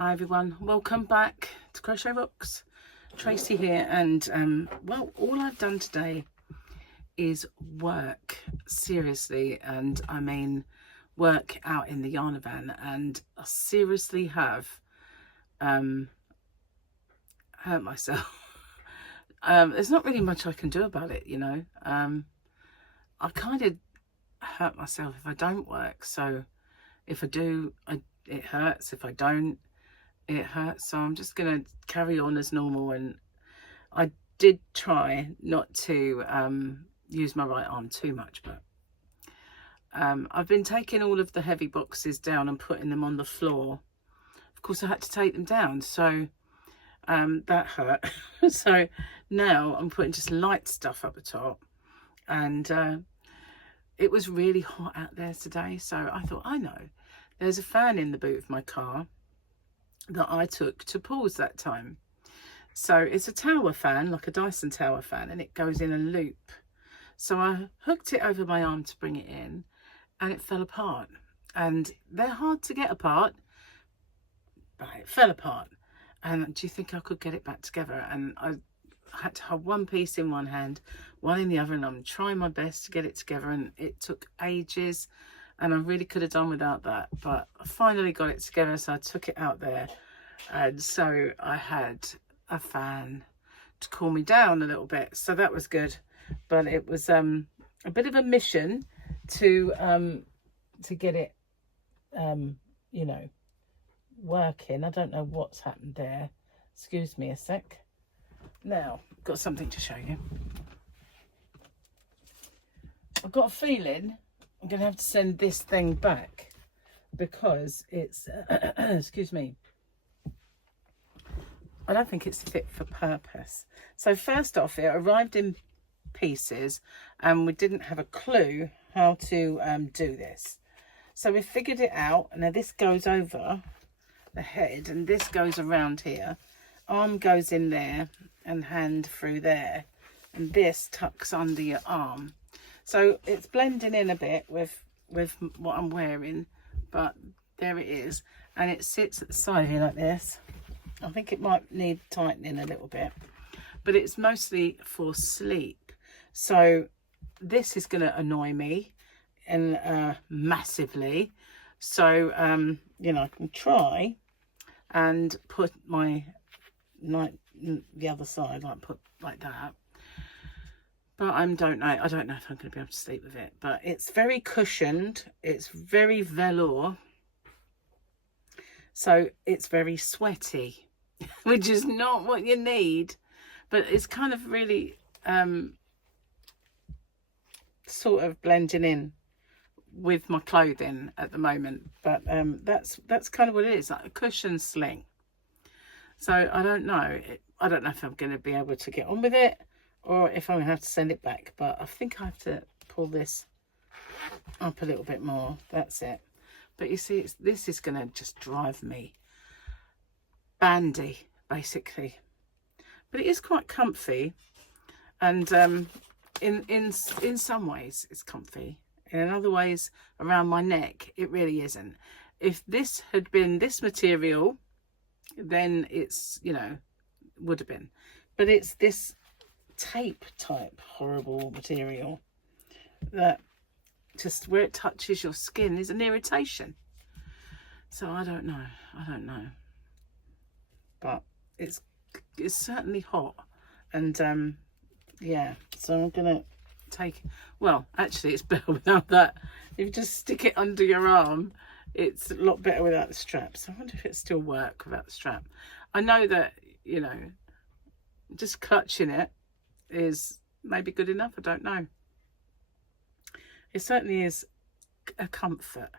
Hi everyone, welcome back to Crochet Rocks. Tracy here, and well, all I've done today is work, seriously, and I mean work out in the yarn van, and I seriously have hurt myself. There's not really much I can do about it, you know. I kind of hurt myself if I don't work, so if I do, it hurts. If I don't, it hurts. So I'm just gonna carry on as normal. And I did try not to use my right arm too much, but I've been taking all of the heavy boxes down and putting them on the floor. Of course I had to take them down, so that hurt. So now I'm putting just light stuff up the top, and it was really hot out there today, so I thought, I know there's a fan in the boot of my car that I took to pause that time. So it's a tower fan, like a Dyson tower fan, and it goes in a loop. So I hooked it over my arm to bring it in, and it fell apart. And they're hard to get apart, but it fell apart. And do you think I could get it back together? And I had to have one piece in one hand, one in the other, and I'm trying my best to get it together, and it took ages. And I really could have done without that, but I finally got it together, so I took it out there. And so I had a fan to cool me down a little bit, so that was good. But it was a bit of a mission to get it, you know, working. I don't know what's happened there. Excuse me a sec. Now, I've got something to show you. I've got a feeling I'm going to have to send this thing back because it's, excuse me, I don't think it's fit for purpose. So first off, it arrived in pieces and we didn't have a clue how to do this. So we figured it out. Now this goes over the head and this goes around here. Arm goes in there and hand through there. And this tucks under your arm. So it's blending in a bit with what I'm wearing, but there it is. And it sits at the side here like this. I think it might need tightening a little bit, but it's mostly for sleep. So this is going to annoy me and massively. So, you know, I can try and put my the other side, like put like that. But I don't know if I'm going to be able to sleep with it. But it's very cushioned. It's very velour. So it's very sweaty, which is not what you need. But it's kind of really sort of blending in with my clothing at the moment. But that's kind of what it is, like a cushion sling. So I don't know. I don't know if I'm going to be able to get on with it, or if I'm going to have to send it back. But I think I have to pull this up a little bit more. That's it. But you see, this is going to just drive me bandy, basically. But it is quite comfy. And in some ways, it's comfy. In other ways, around my neck, it really isn't. If this had been this material, then it's, you know, would have been. But it's this tape type horrible material that just where it touches your skin is an irritation. So I don't know, but it's certainly hot. And yeah, so I'm gonna take, well, actually it's better without that. If you just stick it under your arm, it's a lot better without the strap. So I wonder if it still work without the strap. I know that, you know, just clutching it is maybe good enough. I don't know. It certainly is a comfort,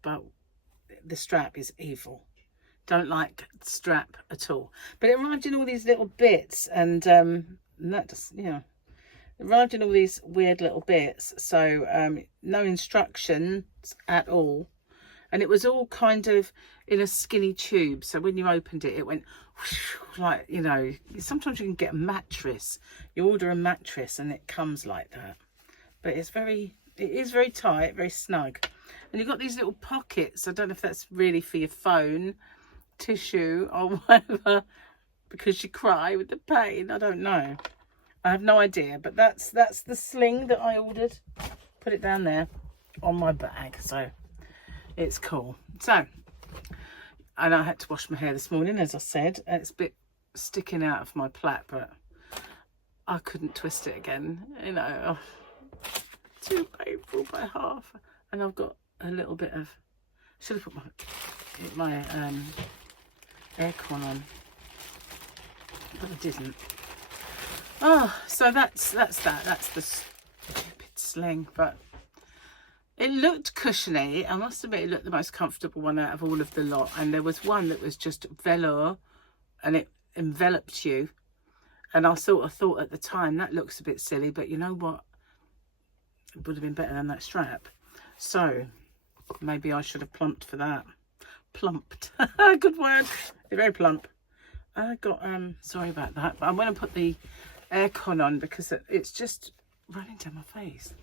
but the strap is evil. Don't like the strap at all. But it arrived in all these little bits, and that just, you know, it arrived in all these weird little bits. So no instructions at all. And it was all kind of in a skinny tube. So when you opened it, it went whoosh, like, you know, sometimes you can get a mattress. You order a mattress and it comes like that. But it is very tight, very snug. And you've got these little pockets. I don't know if that's really for your phone tissue or whatever because you cry with the pain. I don't know. I have no idea. But that's the sling that I ordered. Put it down there on my bag. So it's cool. So, and I had to wash my hair this morning, as I said. It's a bit sticking out of my plait, but I couldn't twist it again. You know, too painful by half. And I've got a little bit of, should have put my aircon on, but I didn't. Oh, so that's that. That's the stupid sling, but it looked cushiony. I must admit, it looked the most comfortable one out of all of the lot. And there was one that was just velour, and it enveloped you. And I sort of thought at the time, that looks a bit silly, but you know what? It would have been better than that strap. So maybe I should have plumped for that. Plumped. Good word. They're very plump. I got, sorry about that, but I'm going to put the aircon on because it's just running down my face.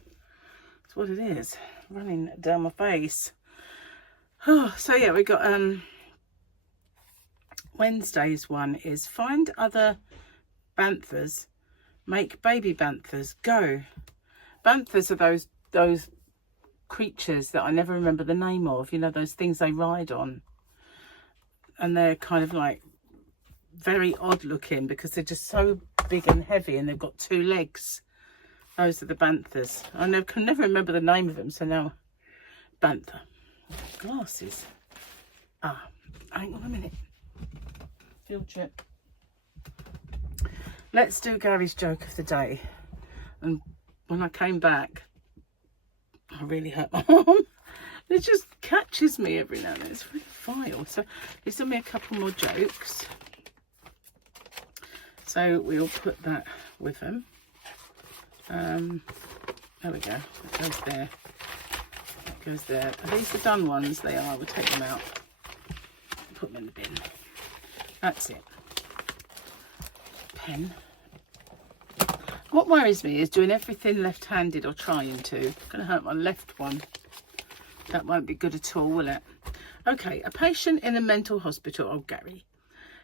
That's what it is. Running down my face. Oh, so yeah, we got, Wednesday's one is find other banthas, make baby banthas, go. Banthas are those creatures that I never remember the name of, you know, those things they ride on, and they're kind of like very odd looking because they're just so big and heavy, and they've got 2 legs. Those are the banthas. I can never remember the name of them, so now bantha. Glasses. Hang on a minute. Field trip. Let's do Gary's joke of the day. And when I came back, I really hurt my arm. It just catches me every now and then. It's really vile. So he's done me a couple more jokes. So we'll put that with him. There we go. It goes there. It goes there. Are these the done ones? They are. We'll take them out. Put them in the bin. That's it. Pen. What worries me is doing everything left-handed or trying to. It's going to hurt my left one. That won't be good at all, will it? Okay, a patient in a mental hospital, oh Gary,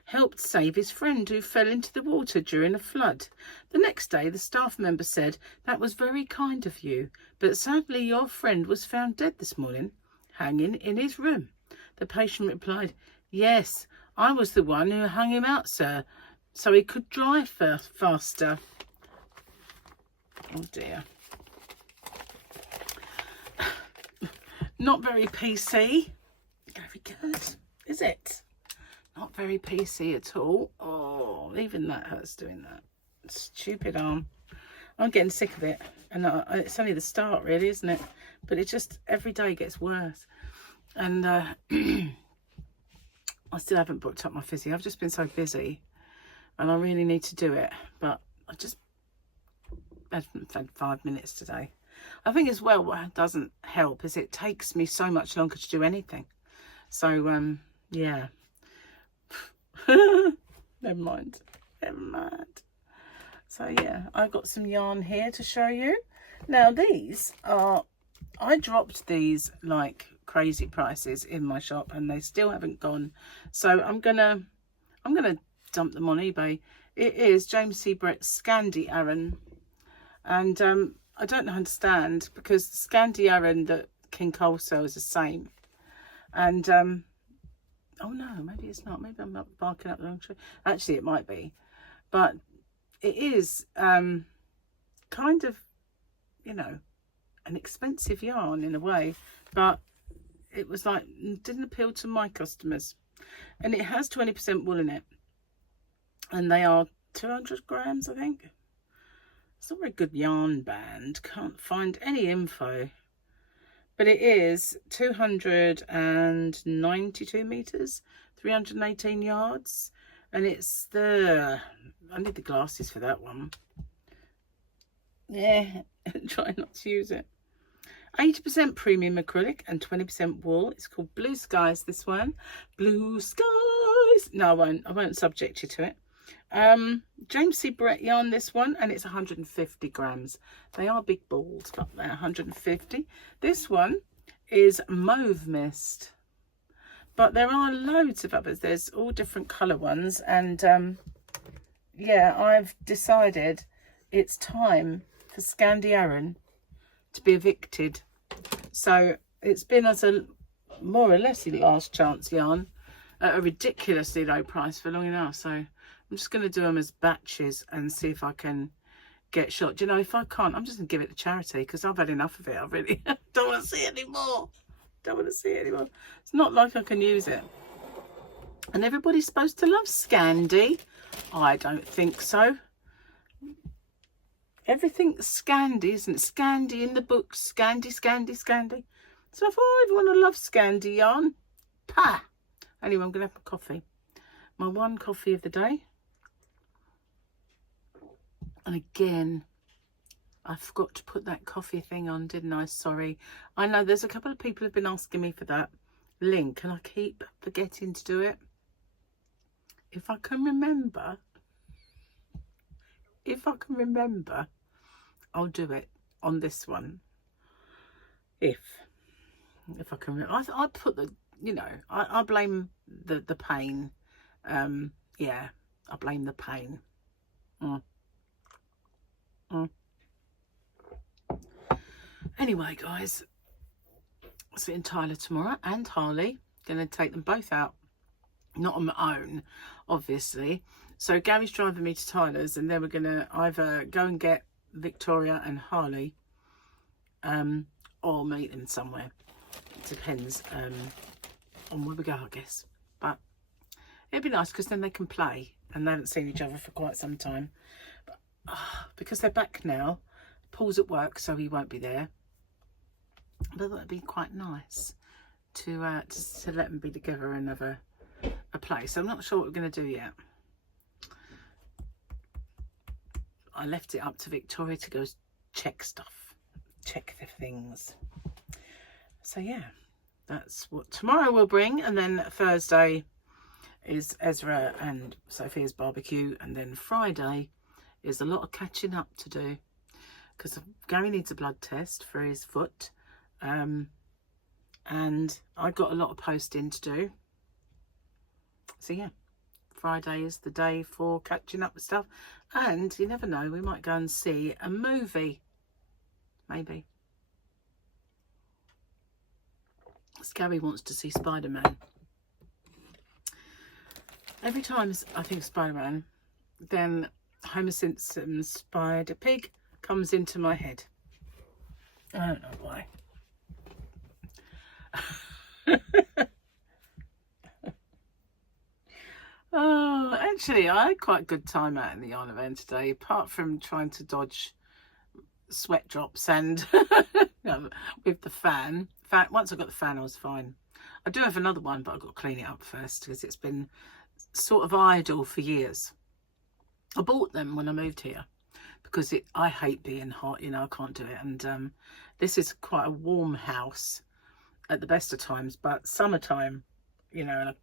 helped save his friend who fell into the water during a flood. The next day, the staff member said, "That was very kind of you, but sadly your friend was found dead this morning, hanging in his room." The patient replied, "Yes, I was the one who hung him out, sir, so he could drive faster." Oh dear. Not very PC. Very good, is it? Not very PC at all. Oh, even that hurts doing that. Stupid arm. I'm getting sick of it. And it's only the start, really, isn't it? But it just, every day gets worse. And I still haven't booked up my physio. I've just been so busy. And I really need to do it. But I just haven't had 5 minutes today. I think as well what doesn't help is it takes me so much longer to do anything. So, yeah. Never mind. So, yeah, I got some yarn here to show you. Now, these are, I dropped these like crazy prices in my shop and they still haven't gone. So I'm gonna dump them on eBay. It is James C. Brett's Scandi Aran. And I don't understand because the Scandi Aran that King Cole sells is the same. And, oh no, maybe it's not. Maybe I'm not barking up the wrong tree. Actually, it might be. But it is kind of, you know, an expensive yarn in a way. But it was like, didn't appeal to my customers. And it has 20% wool in it. And they are 200 grams, I think. It's not a very good yarn band. Can't find any info. But it is 292 metres, 318 yards. And it's I need the glasses for that one. Yeah, try not to use it. 80% premium acrylic and 20% wool. It's called Blue Skies, this one. Blue Skies. No, I won't subject you to it. James C. Brett yarn, this one, and it's 150 grams. They are big balls, but they're 150. This one is Mauve Mist. But there are loads of others. There's all different colour ones. And yeah, I've decided it's time for Scandi Aran to be evicted. So it's been as a more or less the last chance yarn at a ridiculously low price for long enough. So I'm just going to do them as batches and see if I can get shot. Do you know, if I can't, I'm just going to give it to charity because I've had enough of it. I really don't want to see it anymore. Don't want to see it anymore. It's not like I can use it. And everybody's supposed to love Scandi. I don't think so. Everything's Scandi, isn't it? Scandi in the books. Scandi, Scandi, Scandi. So I thought everyone loves Scandi yarn. Pah! Anyway, I'm going to have my coffee. My one coffee of the day. And again, I forgot to put that coffee thing on, didn't I? Sorry. I know there's a couple of people who've been asking me for that link and I keep forgetting to do it. If I can remember, I'll do it on this one. If I can remember. I put the, you know, I blame the pain. Yeah, I blame the pain. Anyway, guys, seeing Tyler tomorrow and Harley. Going to take them both out. Not on my own, obviously. So Gary's driving me to Tyler's, and then we're going to either go and get Victoria and Harley, or meet them somewhere. It depends on where we go, I guess. But it'd be nice because then they can play, and they haven't seen each other for quite some time. But, because they're back now, Paul's at work, so he won't be there. But that'd be quite nice to let them be together and have a play. So I'm not sure what we're going to do yet. I left it up to Victoria to go check stuff, check the things. So yeah, that's what tomorrow will bring. And then Thursday is Ezra and Sophia's barbecue, and then Friday is a lot of catching up to do because Gary needs a blood test for his foot, and I got a lot of posting to do. So yeah, Friday is the day for catching up with stuff, and you never know, we might go and see a movie, maybe. Gary wants to see Spider-Man. Every time I think Spider-Man, then Homer Simpson's Spider-Pig comes into my head. I don't know why. Oh, actually, I had quite a good time out in the yarn event today, apart from trying to dodge sweat drops and with the fan. Once I got the fan, I was fine. I do have another one, but I've got to clean it up first because it's been sort of idle for years. I bought them when I moved here because I hate being hot, you know, I can't do it. And this is quite a warm house at the best of times, but summertime, you know,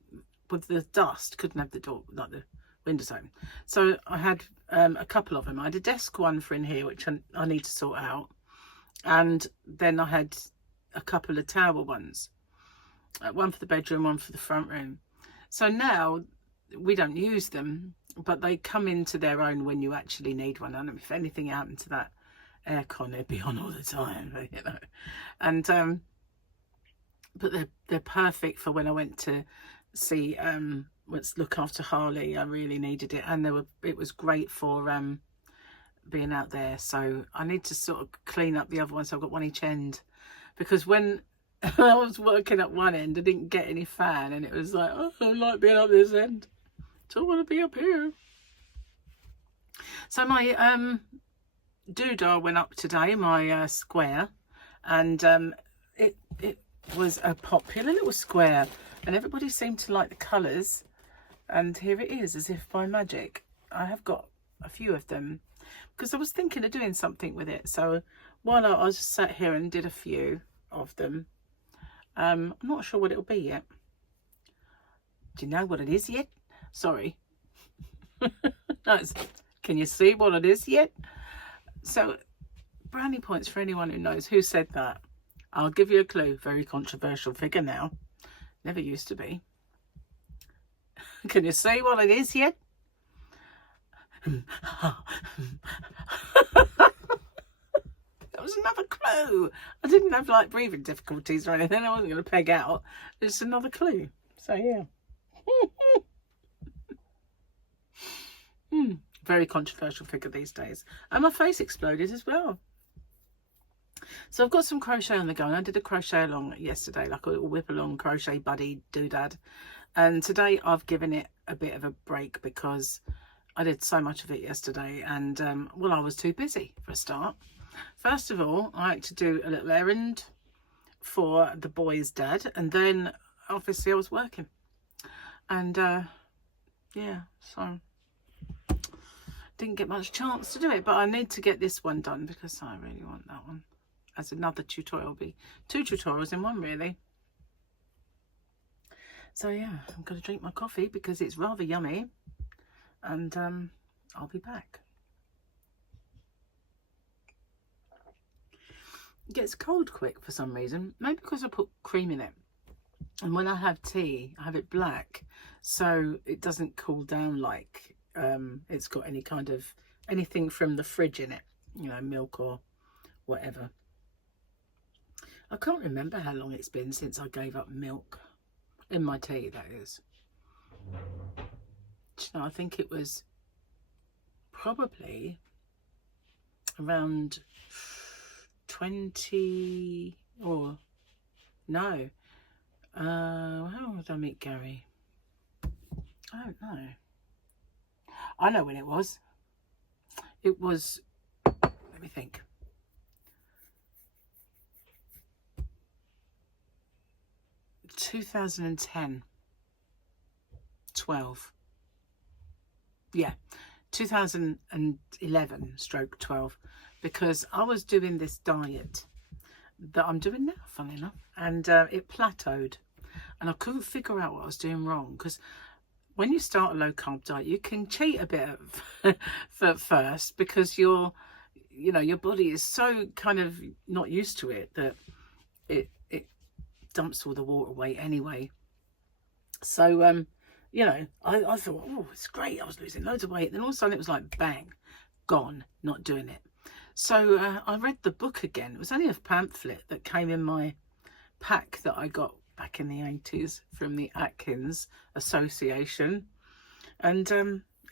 with the dust, couldn't have the door, like the windows open. So I had a couple of them. I had a desk one for in here, which I need to sort out. And then I had a couple of tower ones. One for the bedroom, one for the front room. So now we don't use them, but they come into their own when you actually need one. And if anything happened to that aircon, it'd be on all the time, you know. And but they're perfect for when I went to see let's look after Harley. I really needed it, and it was great for being out there. So I need to sort of clean up the other ones. So I've got one each end, because when I was working at one end I didn't get any fan, and it was like, oh, I don't like being up this end, don't want to be up here. So my doodah went up today, my square, and it was a popular little square, and everybody seemed to like the colours, and here it is, as if by magic. I have got a few of them because I was thinking of doing something with it. So while I was just sat here and did a few of them, I'm not sure what it'll be yet. Do you know what it is yet? Sorry. Can you see what it is yet? So brownie points for anyone who knows who said that. I'll give you a clue. Very controversial figure now. Never used to be. Can you see what it is yet? That was another clue. I didn't have like breathing difficulties or anything. I wasn't going to peg out. It's another clue. So yeah. Very controversial figure these days. And my face exploded as well. So I've got some crochet on the go, and I did a crochet along yesterday, like a little whip along Crochet Buddy doodad. And today I've given it a bit of a break because I did so much of it yesterday, and well, I was too busy for a start. First of all, I had to do a little errand for the boy's dad, and then obviously I was working. And yeah, so didn't get much chance to do it, but I need to get this one done because I really want that one as another tutorial. Be 2 tutorials in one, really. So yeah, I'm going to drink my coffee because it's rather yummy, and I'll be back. It gets cold quick for some reason, maybe because I put cream in it, and when I have tea I have it black, so it doesn't cool down like it's got any kind of anything from the fridge in it, you know, milk or whatever. I can't remember how long it's been since I gave up milk in my tea, that is. You know, I think it was probably around 20 or no, how did I meet Gary? I don't know. I know when it was. It was, let me think. (2010) 12. Yeah, 2011/12, because I was doing this diet that I'm doing now, funny enough, and it plateaued, and I couldn't figure out what I was doing wrong, because when you start a low carb diet, you can cheat a bit at first, because your body is so kind of not used to it that it dumps all the water away anyway. So you know, I thought, oh, it's great, I was losing loads of weight, then all of a sudden it was like bang, gone, not doing it. So I read the book again. It was only a pamphlet that came in my pack that I got back in the 80s from the Atkins Association, and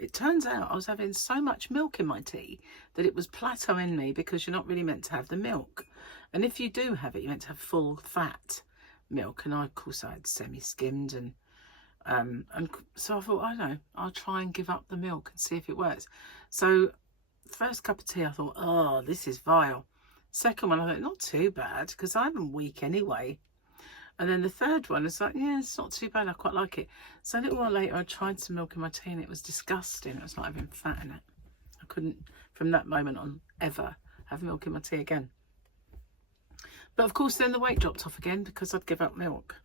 it turns out I was having so much milk in my tea that it was plateauing me, because you're not really meant to have the milk, and if you do have it, you're meant to have full fat milk, and I, of course, I had semi-skimmed, and so I thought, I don't know, I'll try and give up the milk and see if it works. So first cup of tea I thought, oh, this is vile. Second one I thought, not too bad, because I'm weak anyway. And then the third one, it's like, yeah, it's not too bad, I quite like it. So a little while later I tried some milk in my tea, and it was disgusting. It was like having fat in it. I couldn't, from that moment on, ever have milk in my tea again. But of course then the weight dropped off again because I'd give up milk.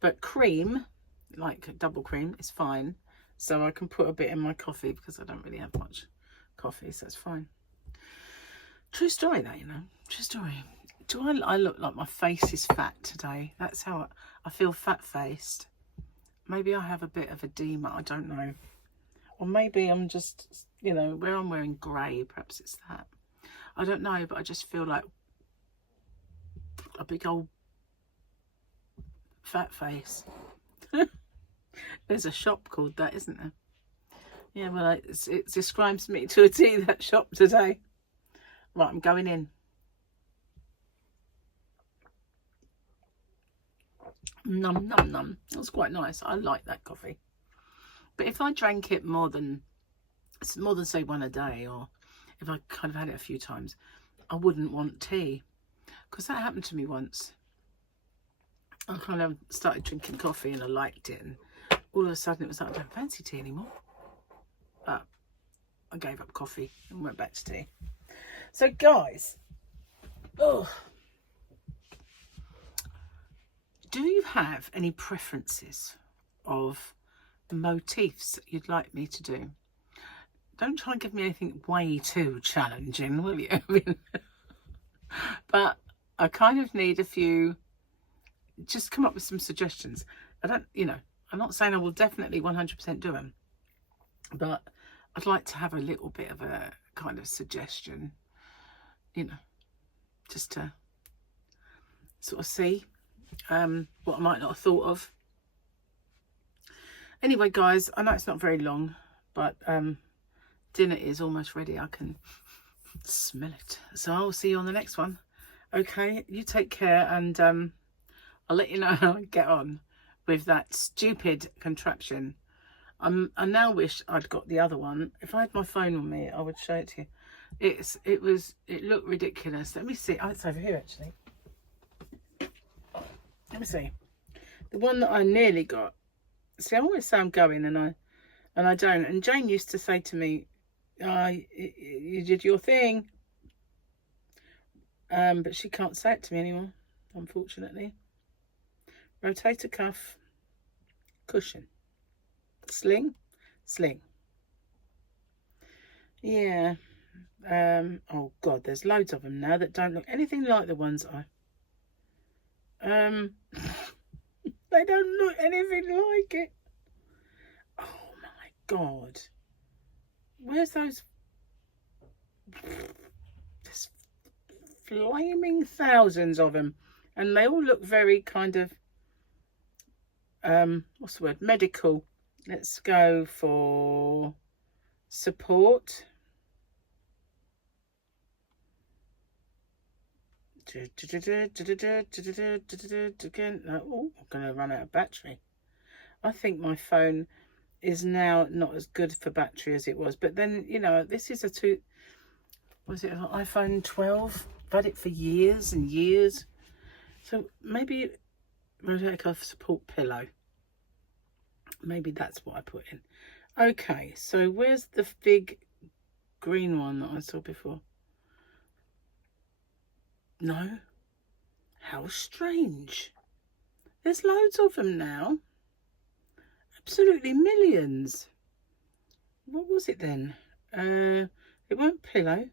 But cream, like double cream, is fine. So I can put a bit in my coffee because I don't really have much coffee, so it's fine. True story that, you know, true story. Do I look like my face is fat today? That's how I feel, fat-faced. Maybe I have a bit of edema, I don't know. Or maybe I'm just, you know, where I'm wearing grey, perhaps it's that. I don't know, but I just feel like a big old fat face. There's a shop called that, isn't there? Yeah, well, it describes me to a T, that shop today. Right, I'm going in. Num, num, num. That was quite nice. I like that coffee. But if I drank it more than say one a day, or if I kind of had it a few times, I wouldn't want tea. Because that happened to me once. I kind of started drinking coffee and I liked it, and all of a sudden it was like, I don't fancy tea anymore. But I gave up coffee and went back to tea. So guys, do you have any preferences of motifs you'd like me to do? Don't try and give me anything way too challenging, will you? But I kind of need a few, just come up with some suggestions. I don't, you know, I'm not saying I will definitely 100% do them, but I'd like to have a little bit of a kind of suggestion, you know, just to sort of see what I might not have thought of. Anyway, guys, I know it's not very long, but dinner is almost ready. I can smell it. So I'll see you on the next one. Okay, you take care, and I'll let you know how I get on with that stupid contraption. I now wish I'd got the other one. If I had my phone on me, I would show it to you. It looked ridiculous. Let me see. Oh, it's over here actually. Let me see. The one that I nearly got. See, I always say I'm going, and I don't. And Jane used to say to me, you did your thing. But she can't say it to me anymore, unfortunately. Rotator cuff, cushion, sling. Yeah. Oh God, there's loads of them now that don't look anything like the ones they don't look anything like it. Oh my God. Where's those? There's flaming thousands of them. And they all look very kind of, what's the word? Medical. Let's go for support. Again, oh, I'm going to run out of battery. I think my phone is now not as good for battery as it was. But then, you know, this is an iPhone 12? I've had it for years and years. So maybe rotator cuff support pillow. Maybe that's what I put in. Okay, so where's the big green one that I saw before? No. How strange. There's loads of them now. Absolutely millions. What was it then? It weren't pillow.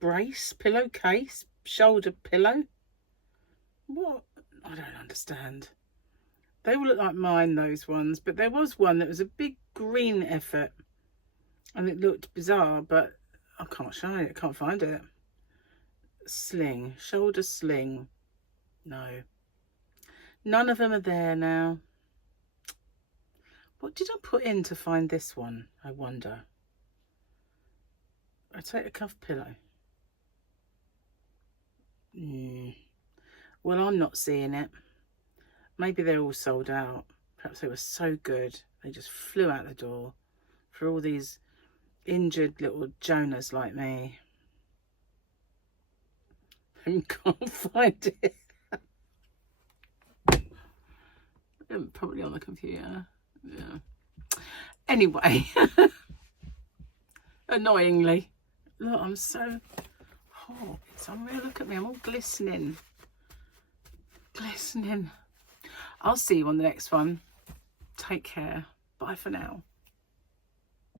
Brace, pillowcase, shoulder pillow. What? I don't understand. They all look like mine, those ones. But there was one that was a big green effort. And it looked bizarre, but I can't show it. I can't find it. Sling, shoulder sling. No, none of them are there now. What did I put in to find this one, I wonder? Rotator cuff pillow. Well, I'm not seeing it. Maybe they're all sold out. Perhaps they were so good they just flew out the door for all these injured little Jonas like me. Can't find it. Probably on the computer. Yeah. Anyway, annoyingly, look, I'm so hot. It's unreal. Look at me. I'm all glistening. I'll see you on the next one. Take care. Bye for now.